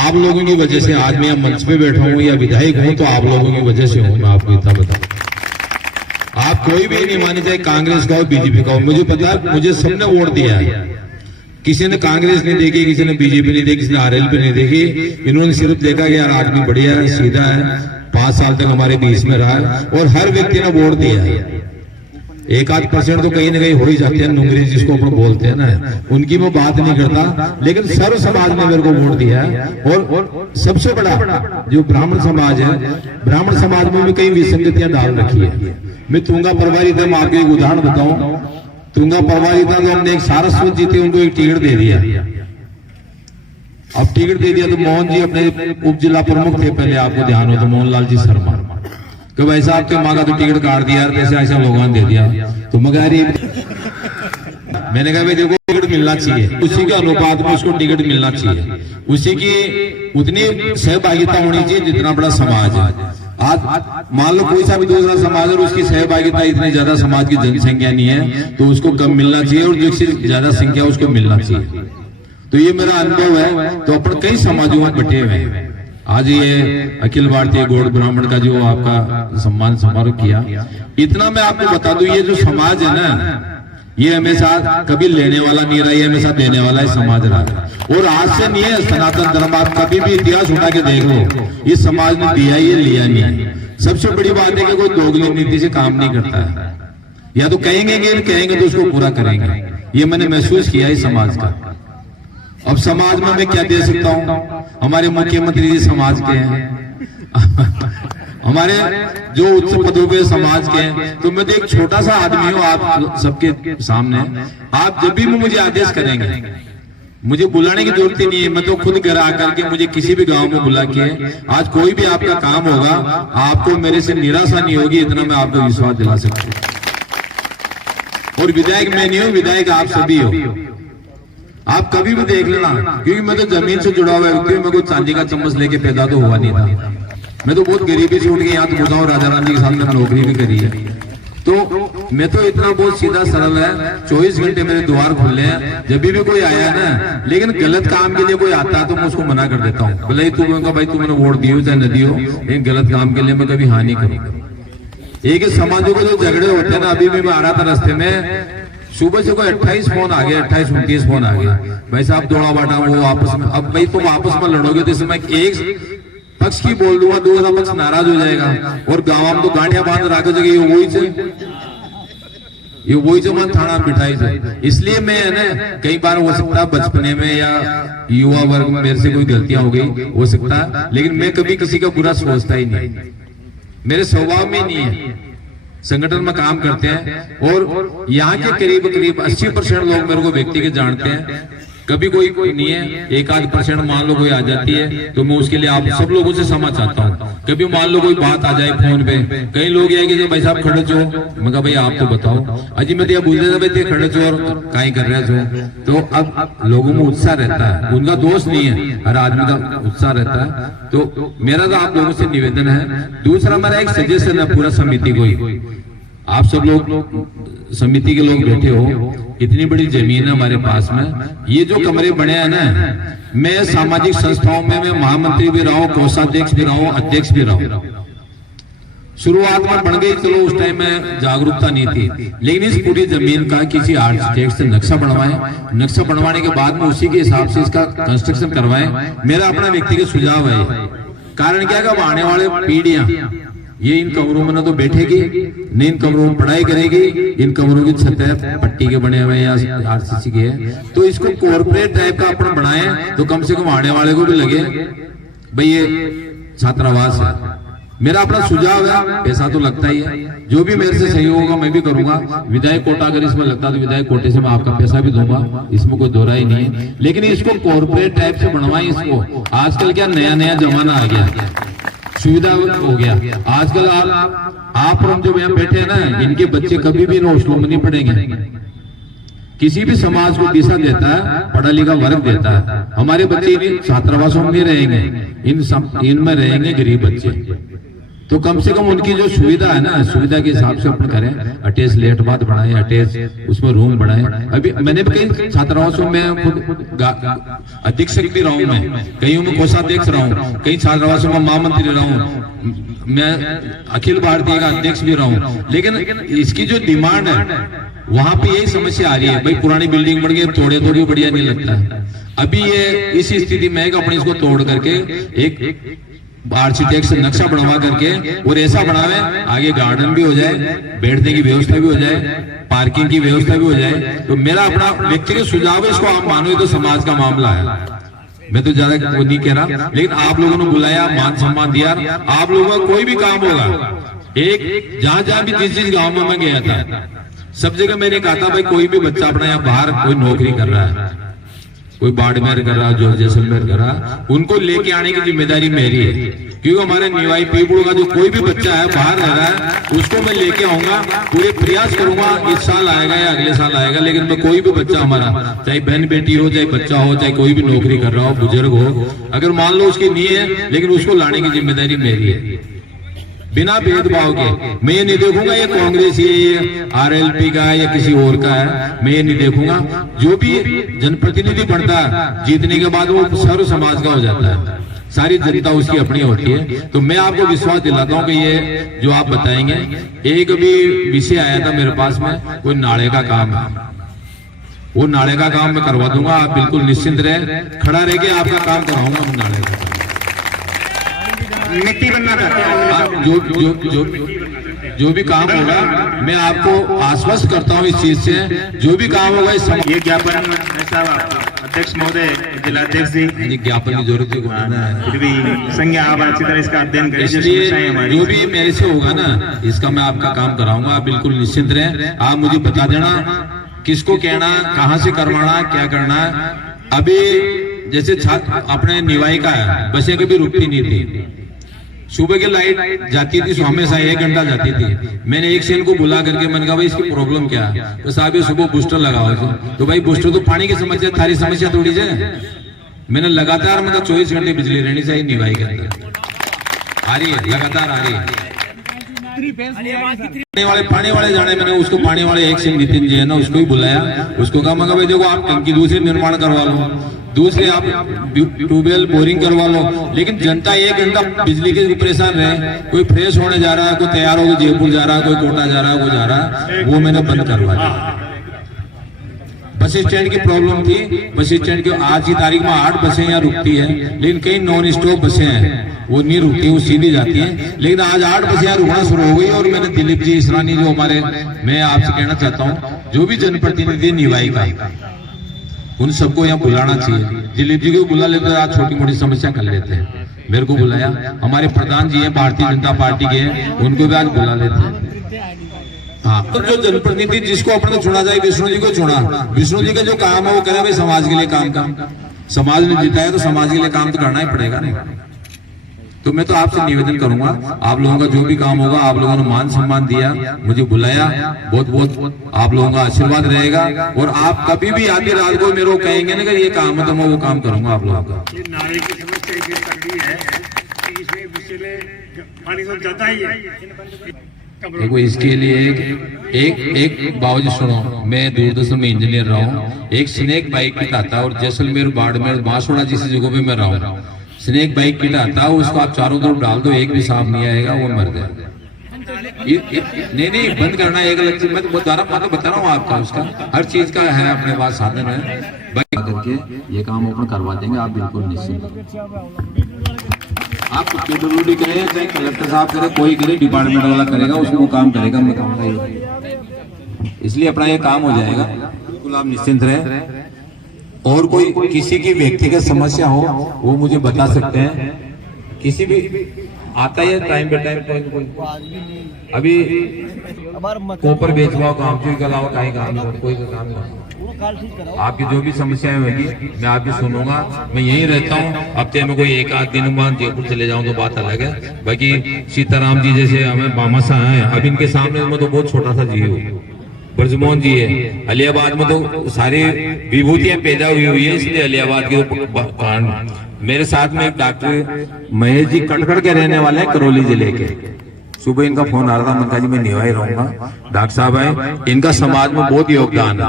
आप लोगों की वजह से आज मैं मंच पे बैठा हूं या विधायक हूं तो आप लोगों की वजह से हूं। मैं आपको इतना बताऊं, आप कोई भी नहीं माने, चाहे कांग्रेस का हो बीजेपी का हो, मुझे पता है मुझे सबने वोट दिया है। किसी ने कांग्रेस नहीं देखी, किसी ने बीजेपी नहीं देखी, किसी ने आरएलपी नहीं देखी। इन्होंने सिर्फ देखा कि यार आदमी बढ़िया है, सीधा है, 5 साल तक हमारे बीच में रहा है और हर व्यक्ति ने वोट दिया है। 1-8% तो कहीं ना कहीं हो ही जाते हैं नुंगरी जिसको अपन बोलते हैं ना, उनकी मैं बात नहीं करता, लेकिन सर्व समाज ने मेरे को वोट दिया है। और सबसे बड़ा जो ब्राह्मण समाज है, ब्राह्मण समाज में भी कई विसंगतियां डाल रखी है। मैं तुंगा परवारी था, मैं आपको एक उदाहरण बताऊं। तुंगा परवारी था तो हमने एक सारस्वत जी थे, उनको एक टिकट दे दिया। अब टिकट दे दिया तो मोहन जी अपने उप जिला प्रमुख थे पहले, आपको ध्यान हो तो मोहनलाल जी शर्मा, कि भाई साहब के मांगा तो टिकट काट दिया यार, ऐसे ऐसा लोगों ने दे दिया। तो मगर मैंने कहा भाई देखो टिकट मिलना चाहिए, उसी के अनुपात में उसको टिकट मिलना चाहिए, उसी की उतनी सहभागिता होनी चाहिए जितना बड़ा समाज है। आज मान लो कोई सा भी दूसरा समाज और उसकी सहभागिता इतनी ज्यादा समाज की जनसंख्या नहीं है तो उसको कम मिलना चाहिए, और जिससे ज्यादा संख्या उसको मिलना चाहिए। तो ये मेरा अनुभव है। तो अपन कई समाजों में बटे हुए हैं। आज ये अखिल भारतीय गौड़ ब्राह्मण का जो आपका सम्मान समारोह किया, इतना मैं आपको बता दूं, ये जो समाज है ना, ये हमेशा कभी लेने वाला नहीं रहा, ये हमेशा देने वाला ही समाज रहा। और आज से नहीं है सनातन धर्म, आप कभी भी इतिहास उठा के देख लो, इस समाज ने दिया ये लिया नहीं। सबसे बड़ी बात है कि कोई दोगली नीति से काम नहीं करता है, या तो कहेंगे तो उसको पूरा करेंगे। ये मैंने महसूस किया इस समाज का। अब समाज में मैं क्या दे सकता हूं? हमारे मुख्यमंत्री जी समाज के हैं हमारे जो उच्च पदों पे समाज के हैं, तो मैं तो एक छोटा सा आदमी हूं आप सबके सामने। आप जब भी मुझे आदेश करेंगे, मुझे बुलाने की जरूरत ही नहीं है, मैं तो खुद घर आकर के मुझे किसी भी गांव में बुला के आज कोई भी आपका काम होगा, आपको मेरे से निराशा नहीं होगी, इतना मैं आपको विश्वास दिला सकता हूं। और विधायक मैं नहीं हूं, विधायक आप सभी हो। आप कभी भी देख लेना, क्योंकि मैं तो जमीन से जुड़ा हुआ व्यक्ति हूं, मैं कोई चांदी का चम्मच लेके पैदा तो हुआ नहीं था। मैं तो बहुत गरीबी से उठ के यहाँ तो बताऊं, राजा रानी के साथ मैंने नौकरी भी करी है। तो मैं तो इतना बहुत सीधा सरल है, 24 घंटे मेरे द्वार खुले हैं। जब भी कोई आया ना, लेकिन गलत काम के लिए कोई आता है तो मैं उसको मना कर देता हूँ। भले ही तू भाई तू मैंने वोट दियो चाहे न दियो, लेकिन गलत काम के लिए मैं कभी हानि करूंगा। एक समाजों के जो झगड़े होते हैं ना, अभी भी मैं आ रहा था रास्ते में, सुबह से कोई 28 फोन आ गए, 28-29 फोन आ गए, भाई साहब दौड़ा बाटा वो आपस में। अब भाई तुम आपस में लड़ोगे तो इसमें एक पक्ष की बोल दूंगा, दूसरा पक्ष नाराज हो जाएगा, और गांव में तो गांठिया बांध रखो जगह ये वही जो मन थाना पिटाई जाए। इसलिए मैं है ना, कई बार हो सकता है बचपने में या युवा वर्ग में मेरे से कोई गलतियां हो गई, हो सकता है, लेकिन मैं कभी किसी का बुरा सोचता ही नहीं, मेरे स्वभाव में नहीं है। संगठन में काम करते हैं और यहाँ के करीब 80% लोग मेरे को व्यक्तिगत जानते हैं। कभी कोई नहीं है, 1-8% मान लो कोई आ जाती है तो मैं उसके लिए आप सब लोगों से क्षमा चाहता हूँ। कभी मान लो कोई बात आ जाए फोन पे, कई लोग ये कि भाई साहब खड़े छो, मैं कहा भाई आप तो बताओ, अजी मैं तो बोल देता भाई खड़े छो और कहीं कर रहे छो। तो अब लोगों में उत्साह रहता है, उनका दोष नहीं है, हर आदमी का उत्साह रहता है। तो मेरा तो आप लोगों से निवेदन है। दूसरा मेरा एक सजेशन है पूरा समिति को ही, आप सब लोग समिति के लोग बैठे हो, इतनी बड़ी जमीन है हमारे पास में, ये जो कमरे बने हैं ना, मैं सामाजिक संस्थाओं में मैं महामंत्री भी रहा हूं, कोषाध्यक्ष भी रहा हूं, अध्यक्ष भी रहा हूं। शुरुआत में बन गई, चलो उस टाइम में जागरूकता नहीं थी, लेकिन इस पूरी जमीन का किसी आर्किटेक्ट से नक्शा बनवाए, नक्शा बनवाने के बाद में उसी के हिसाब से इसका कंस्ट्रक्शन करवाए। मेरा अपना व्यक्तिगत सुझाव है। कारण क्या है, आने वाले पीढ़ियां ये इन कमरों में ना तो बैठेगी, न इन कमरों में पढ़ाई करेगी। इन कमरों की छतें पट्टी के बने हुए या आरसीसी के है, तो इसको कॉर्पोरेट टाइप का अपन बनाए तो कम से कम आने वाले को भी लगे भाई ये छात्रावास है। मेरा अपना सुझाव है, पैसा तो लगता ही है, जो भी मेरे से सही होगा मैं भी करूंगा। विधायक कोटा अगर इसमें लगता तो विधायक कोटे से मैं आपका पैसा भी दूंगा, इसमें कोई दोहरा ही नहीं है। लेकिन इसको कॉर्पोरेट टाइप से बनवाए। इसको आजकल क्या नया जमाना आ गया, सुविधा हो गया। आजकल आप और हम जो यहाँ बैठे हैं ना, इनके बच्चे कभी भी हॉस्टलों में नहीं पढ़ेंगे। किसी भी समाज को दिशा देता है पढ़ा लिखा वर्ग देता है। हमारे बच्चे छात्रावासों में नहीं रहेंगे, इनमें रहेंगे गरीब बच्चे। तो कम से कम उनकी जो सुविधा है ना, सुविधा के हिसाब से अपन करें। अटैच लेट बात बढ़ाएं, अटैच उसमें रूम बढ़ाएं। अभी मैंने भी कई छात्रावासों में खुद अधीक्षक भी रहा हूं, मैं कईयों में कोषाध्यक्ष रहा हूँ, कई छात्रावासों में महामंत्री रहा हूँ, मैं अखिल भारतीय का अध्यक्ष भी रहा हूँ। लेकिन इसकी जो डिमांड है वहां पे यही समस्या आ रही है, भाई पुरानी बिल्डिंग बन गई, तोड़े थोड़ी बढ़िया नहीं लगता है। अभी ये इस स्थिति में है कि अपने इसको तोड़ करके एक आर्किटेक्ट से नक्शा बनवा करके और ऐसा बनावे आगे गार्डन भी हो जाए, बैठने की व्यवस्था भी हो जाए, पार्किंग की व्यवस्था भी हो जाए। तो मेरा अपना व्यक्तिगत सुझाव है, इसको आप मानो तो समाज का मामला है, मैं तो ज्यादा वो नहीं कह रहा। लेकिन आप लोगों ने बुलाया, मान सम्मान दिया, आप लोगों का कोई भी काम होगा, एक जहां जहां भी जिस गांव में मैं गया था सब जगह मैंने कहा था भाई कोई भी बच्चा अपना यहाँ बाहर कोई नौकरी कर रहा है, कोई बाड़मेर कर रहा, जो जैसलमेर कर रहा, उनको लेके आने की जिम्मेदारी मेरी है। क्योंकि हमारे निवाई पीपुल का जो कोई भी बच्चा है बाहर रह रहा है उसको मैं लेके आऊंगा, पूरे प्रयास करूंगा। इस साल आएगा या अगले साल आएगा, लेकिन मैं कोई भी बच्चा हमारा, चाहे बहन बेटी हो, चाहे बच्चा हो, चाहे कोई भी नौकरी कर रहा हो, बुजुर्ग हो, अगर मान लो उसकी नहीं है, लेकिन उसको लाने की जिम्मेदारी मेरी है, बिना भेदभाव के। मैं ये नहीं देखूंगा ये कांग्रेस ये आरएलपी का या किसी और का है, मैं ये नहीं देखूंगा। जो भी जनप्रतिनिधि बनता है जीतने के बाद वो सर्व समाज का हो जाता है, सारी जनता उसकी अपनी होती है। तो मैं आपको विश्वास दिलाता हूँ कि ये जो आप बताएंगे, एक भी विषय आया था मेरे पास में, कोई नाले का काम है, वो नाले का काम मैं करवा दूंगा, आप बिल्कुल निश्चिंत रहे, खड़ा रह के आपका काम कराऊंगा। मैं नाले का मिट्टी बनना चाहते हैं, जो भी काम होगा मैं आपको आश्वस्त करता हूँ इस चीज से, जो भी काम होगा इस ये ज्ञापन अध्यक्ष महोदय, जिलाध्यक्ष जी, ज्ञापन की जरूरत है, फिर भी संज्ञा आप अच्छी तरह इसका अध्ययन करें। इसलिए जो भी मेरे से होगा ना, इसका मैं आपका काम कराऊंगा, आप बिल्कुल निश्चिंत रहें। आप मुझे बता देना किसको कहना, कहाँ से करवाना, क्या करना है। अभी जैसे छात्र अपने निवाई का है, बसें कभी रुकती नहीं थी, सुबह की लाइट जाती थी, हमेशा 1 घंटा जाती थी। मैंने एक सेन को बुला करके मैंने कहा भाई इसकी प्रॉब्लम क्या है, तो साहब ये सुबह बूस्टर लगाओ। तो भाई बूस्टर तो पानी की समस्या, थारी समस्या थोड़ी है। मैंने लगातार मतलब 24 घंटे बिजली रहनी चाहिए निवाई के अंदर, आ रही है, लगातार आ रही है। पानी वाले जाने, मैंने उसको पानी वाले एक से नितिन जी है ना, उसको ही बुलाया, उसको कहा मगर भाई देखो आप टंकी दूसरी निर्माण करवा लो, दूसरे आप ट्यूबवेल बोरिंग करवा लो। लेकिन जनता 1 घंटा बिजली के परेशान रहे, कोई फ्रेश होने जा रहा है, कोई तैयार होकर जयपुर जा रहा है, कोई कोटा जा रहा है, कोई जा रहा है, वो मैंने बंद करवा दिया। बस स्टैंड की प्रॉब्लम थी, बस स्टैंड की आज की तारीख में 8 बसें यहाँ रुकती है, लेकिन कई नॉन स्टॉप बसें हैं वो नहीं रुकती, वो सीधी जाती हैं। लेकिन आज 8 बसें यहाँ रुकना शुरू हो गई। और मैंने दिलीप जी इसरानी जो हमारे, मैं आपसे कहना चाहता हूँ जो भी जनप्रतिनिधि निवाई का, उन सबको यहाँ बुलाना चाहिए। दिलीप जी को बुला लेते हैं, आज छोटी मोटी समस्या कर लेते हैं, मेरे को बुलाया, हमारे प्रधान जी हैं भारतीय जनता पार्टी के, उनको भी आज बुला लेते हैं। हाँ, तो जो जनप्रतिनिधि जिसको अपने को चुना जाए, विष्णु जी को चुना, विष्णु जी का जो काम है वो करे भाई समाज के लिए काम समाज ने जिताया तो समाज के लिए काम तो करना ही पड़ेगा ना। तो मैं तो आपसे निवेदन करूंगा, आप लोगों का जो भी काम होगा, आप लोगों ने मान सम्मान दिया, मुझे बुलाया, बहुत बहुत आप लोगों का आशीर्वाद रहेगा। और आप कभी भी आधी रात को मेरे को कहेंगे ना कि ये काम है, तो मैं वो काम करूंगा आप लोगों का। नाले की समस्या इतनी तगड़ी है कि इसमें पिछले पानी तो जाता ही है। देखो इसके लिए एक बावजूद सुनो, मैं दूरदर्शन में इंजीनियर रहा हूँ, एक स्नेक बाइक किट आता और जैसलमेर बाड़मेर बांसवाड़ा जिस जगह पे मैं रहा हूँ, स्नेक बाइक किट आता है, उसको आप चारों तरफ डाल दो, एक भी सांप नहीं आएगा, वो मर जाएगा। नहीं बंद करना एक अलग चीज, मैं तो बता रहा हूँ आपका, उसका हर चीज का है अपने पास साधन है, करके ये काम अपन करवा देंगे, आप बिल्कुल निश्चिंत। आप पीडब्ल्यूडी करें चाहे कलेक्टर साहब करे, कोई करे, डिपार्टमेंट वाला करेगा, उसको काम करेगा, मैं कहूँगा। इसलिए अपना ये काम हो जाएगा, बिल्कुल आप निश्चिंत रहे। और कोई किसी की व्यक्तिगत समस्या हो वो मुझे बता सकते हैं, किसी भी आता है टाइम पे टाइम। अभी कोपर बेचवाओ काम के अलावा कहीं काम नहीं, कोई काम नहीं। आपकी जो भी समस्याएं होगी मैं आपकी सुनूंगा, मैं यहीं रहता हूँ, हफ्ते में कोई 1 आध दिन बाद जयपुर चले जाऊं तो बात अलग है। बाकी सीताराम जी जैसे हमें मामा सा है, अब इनके सामने में तो बहुत छोटा सा जी हूँ, ब्रजमोहन जी है, अलियाबाद में तो सारी विभूतियां पैदा हुई है, इसलिए अलियाबाद के मेरे साथ में एक डॉक्टर महेश जी कटकड़ के रहने वाले हैं, करौली जिले के। सुबह इनका फोन आ रहा था, मैं कहा जी मैं निभाई रहूंगा। डॉक्टर साहब है, इनका समाज में बहुत योगदान है,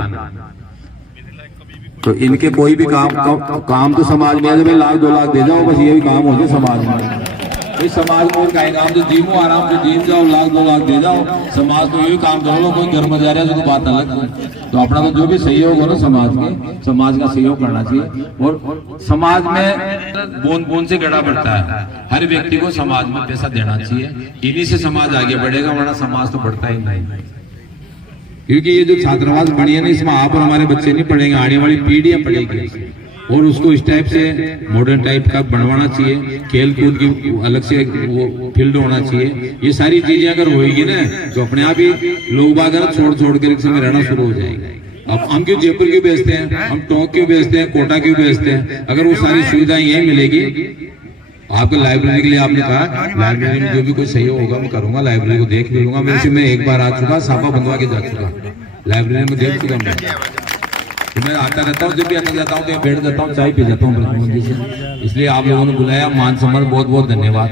तो इनके कोई भी काम तो समाज में है, जब लाख 2 लाख दे जाओ बस ये भी काम हो जाए समाज में। इस समाज में और काम तो जीमो आराम से जीम जाओ, लाख 2 लाख दे जाओ, समाज को यही काम करो। कोई घर में जा रहा है तो बात अलग, तो अपना तो जो भी सहयोग हो ना समाज में, समाज का सहयोग करना चाहिए। और समाज में बूंद बूंद से गड़ा बढ़ता है, हर व्यक्ति को समाज में पैसा देना चाहिए, इन्हीं से समाज आगे बढ़ेगा, वरना समाज तो बढ़ता ही नहीं। क्योंकि ये जो छात्रावास बनी है ना, इसमें आप और हमारे बच्चे नहीं पढ़ेंगे, आने वाली पीढ़ियां पढ़ेगी, और उसको इस टाइप से मॉडर्न टाइप का बनवाना चाहिए। खेल कूद की अलग से वो फील्ड होना चाहिए। ये सारी चीजें अगर होगी ना, तो अपने आप ही लोग बाग छोड़ छोड़ के रिक्शे में रहना शुरू हो जाएंगे। अब हम क्यों जयपुर क्यों बेचते हैं, हम टोंक क्यों बेचते हैं, कोटा क्यों बेचते हैं, अगर वो सारी सुविधाएं यही मिलेगी। आपको लाइब्रेरी के लिए आपने कहा, लाइब्रेरी में जो भी कोई सहयोग होगा मैं करूंगा, लाइब्रेरी को देख भी लूंगा। मेरे से मैं एक बार आ चुका, साफा बंधवा के जा चुका, लाइब्रेरी में देख चुका मैं। तो मैं आता रहता हूँ, जब भी आता जाता हूँ तो बैठ जाता हूँ, चाय पी जाता हूँ प्रधानमंत्री से। इसलिए आप लोगों ने बुलाया, मान सम्मान बहुत बहुत धन्यवाद।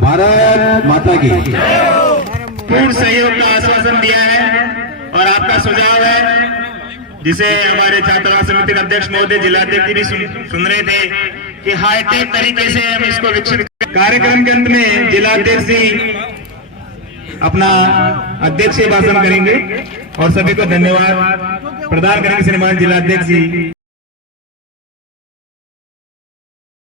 भारत माता की। पूर्ण सहयोग का आश्वासन दिया है और आपका सुझाव है, जिसे हमारे छात्रावास समिति के अध्यक्ष महोदय, जिलाध्यक्ष जी भी सुन रहे थे कि हाईटेक तरीके से हम इसको विकसित। कार्यक्रम के अंत में जिलाध्यक्ष जी अपना अध्यक्षीय भाषण करेंगे और सभी को धन्यवाद प्रदान करेंगे। श्रीमान जिलाध्यक्ष जी।